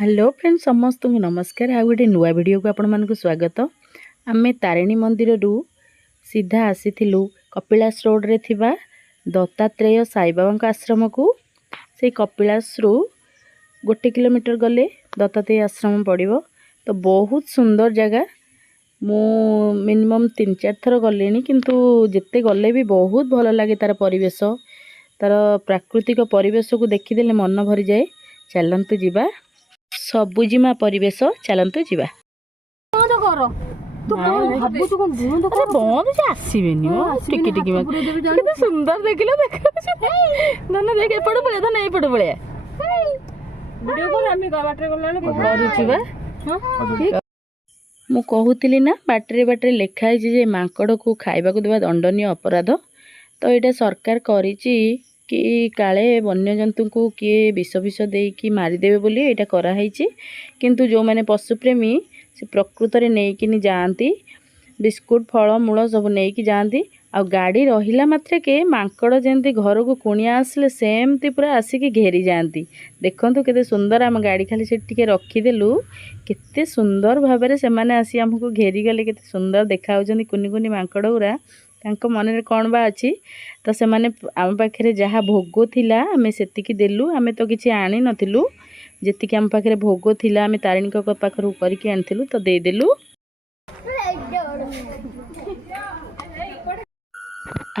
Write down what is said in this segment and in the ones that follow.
Hello friends समस्त को नमस्कार। आ गोटे नुआ वीडियो को आपण मानक स्वागत। आमे तारिणी मंदिर रु सीधा आसीथिलु कपिलास रोड रे थिबा दत्तात्रेय साई बाबा आश्रम को। से कपिलास रु 1 किलोमीटर गले दत्तात्रेय आश्रम पड़िबो। तो बहुत सुंदर जगह। मु मिनिमम 3-4 थर गलेनी, किंतु जिते गले भी बहुत भल लगे। तार परिवेश, तार प्राकृतिक परिवेश को देखिदेले मन भरी जाए। चलंतु जीवा सबुजिमा परिवेश, चलंतु जीवा। सुंदर देखिल मु कहूली ना बाटरे बाटरे लिखाई जे मांकड़ को खाइबा को देवा दंडनीय अपराध। तो यहाँ सरकार करिछि कि काले वन्यजंतु को किए विष विष देकी मारिदेवे बोली यहाँ कराई। किंतु जो मैंने पशुप्रेमी से प्रकृत में नहीं जाती, बिस्कुट फल मूल सब नहीं जाती। आ गाड़ी रहिला मात्रे के मांकड़ जमती घर को कुणिया आसले सेमती पूरा आसिक घेरी जाती। देखंतु केते सुंदर। आम गाड़ी खाली से टिके रखीदेलु, केते सुंदर भाव से माने आसी हमको घेरी गले। केते सुंदर देखा होचंदी कुनी कुनी मांकड़ गुरा। तांको मन रे कोन बा अछि। तो से माने आम पाखरे जहा भोग थिला आमे सेतिकी देलु। आमे तो किछि आनी नथिलु, जेतिकी आम पाखरे भोग थिला आमे तारिणी को पाखरु करके आनथिलु तो दे देलु।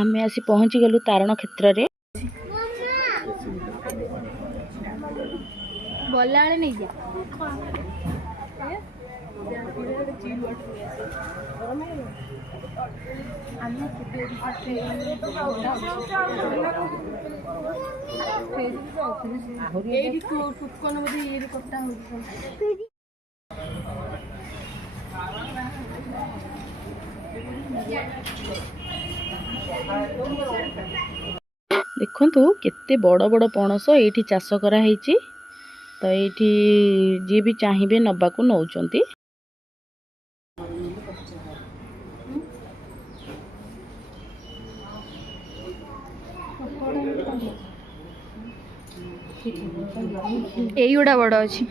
आमे आसी पहुंची गलु तारण क्षेत्र रे। गलाळे नहीं जा देखंतु केते बड़ बड़ पणस एठी चाष करा हेची। तो एठी जी भी चाहिए नबा को नौचंती। एई उडा बड़ अछि।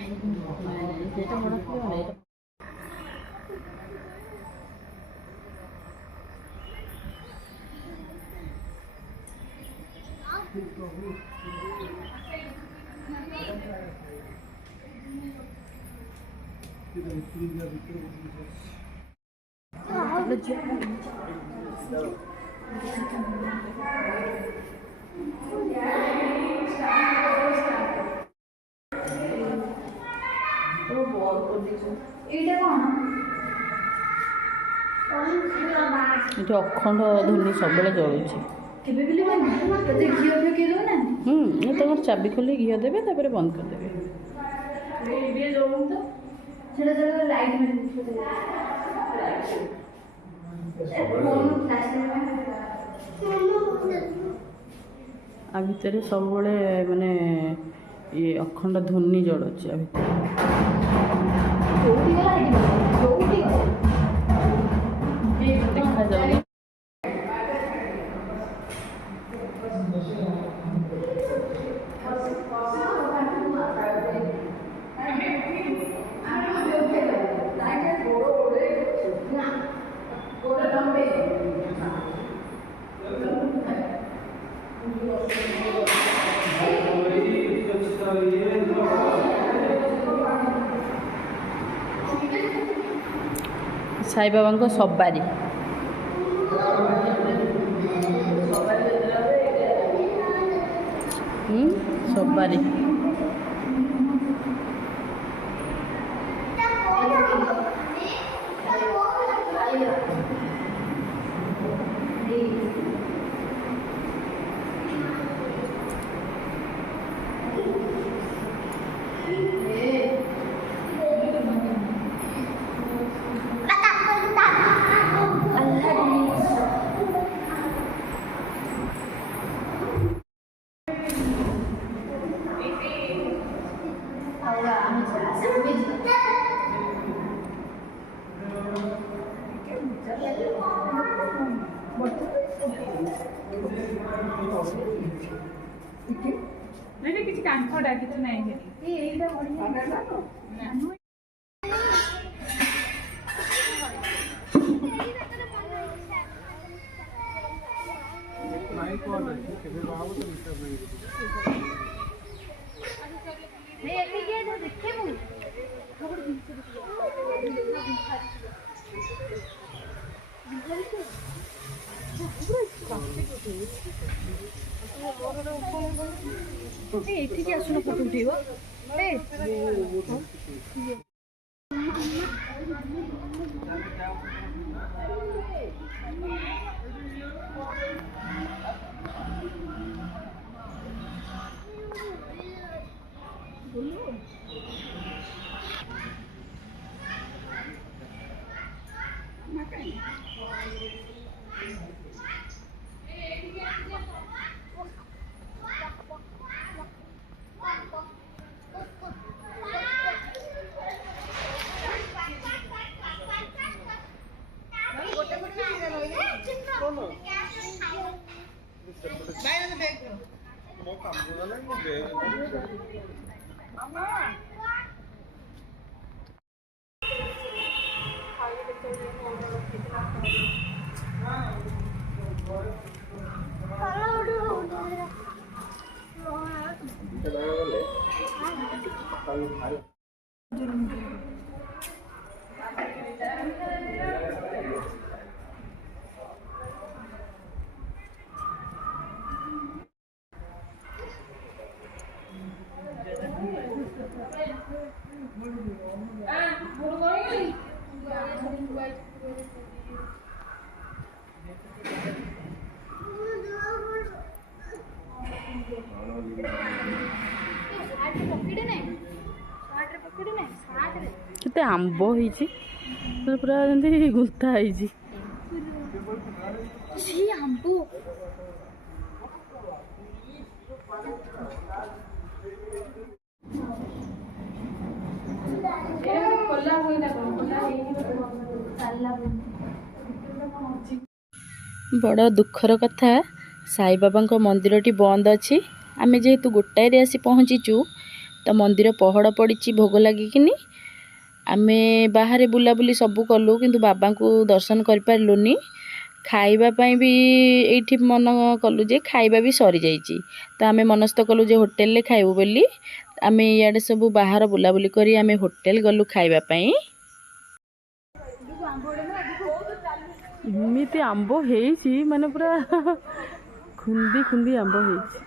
अखंड धुनी सब जलुची। चाबी खोली घी देवे तापर बंद कर देवे। आ भितर सब माने ये अखंड धुनी जलुची। आ देखा जाए साई बाबा को सवारी। सवारी नहीं किसी कांखड़ा किसी नहीं है। ଏଠିକି ଆସୁନ ଫଟୋ ଉଠେଇବ। କେତେ ଆମ୍ବ ହେଇଛି ପୁରା ଯେମିତି ଗୁନ୍ଥା ହେଇଛି। ଆମ୍ବ ବଡ଼ ଦୁଃଖର କଥା, ସାଇବାବାଙ୍କ ମନ୍ଦିରଟି ବନ୍ଦ ଅଛି। ଆମେ ଯେହେତୁ ଗୋଟାଏରେ ଆସି ପହଞ୍ଚିଛୁ, ତ ମନ୍ଦିର ପହଡ଼ ପଡ଼ିଛି ଭୋଗ ଲାଗିକିନି। ଆମେ ବାହାରେ ବୁଲାବୁଲି ସବୁ କଲୁ, କିନ୍ତୁ ବାବାଙ୍କୁ ଦର୍ଶନ କରିପାରିଲୁନି। ଖାଇବା ପାଇଁ ବି ଏଇଠି ମନ କଲୁ ଯେ ଖାଇବା ବି ସରିଯାଇଛି, ତ ଆମେ ମନସ୍ଥ କଲୁ ଯେ ହୋଟେଲରେ ଖାଇବୁ ବୋଲି। ଆମେ ଇଆଡ଼େ ସବୁ ବାହାର ବୁଲାବୁଲି କରି ଆମେ ହୋଟେଲ ଗଲୁ ଖାଇବା ପାଇଁ। ଏମିତି ଆମ୍ବ ହେଇଛି ମାନେ ପୁରା ଖୁନ୍ଦି ଖୁନ୍ଦି ଆମ୍ବ ହେଇଛି।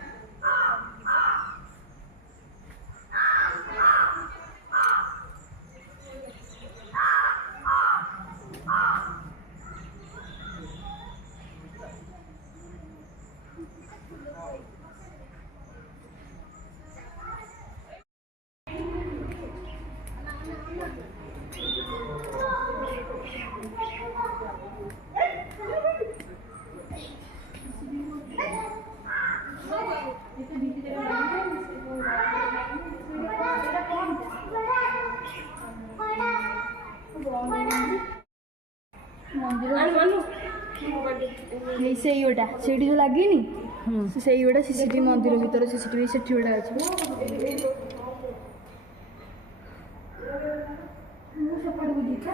ସେଇ ଗୋଟା ସେଇଠି ଯୋଉ ଲାଗିନି ସେଇ ଗୋଟା ସିସିଟିଭି ମନ୍ଦିର ଭିତରେ ସିସିଟିଭି ସେଠି ଗୋଟା ଅଛି। ମୁଁ ସେପଟକୁ ଯିବି।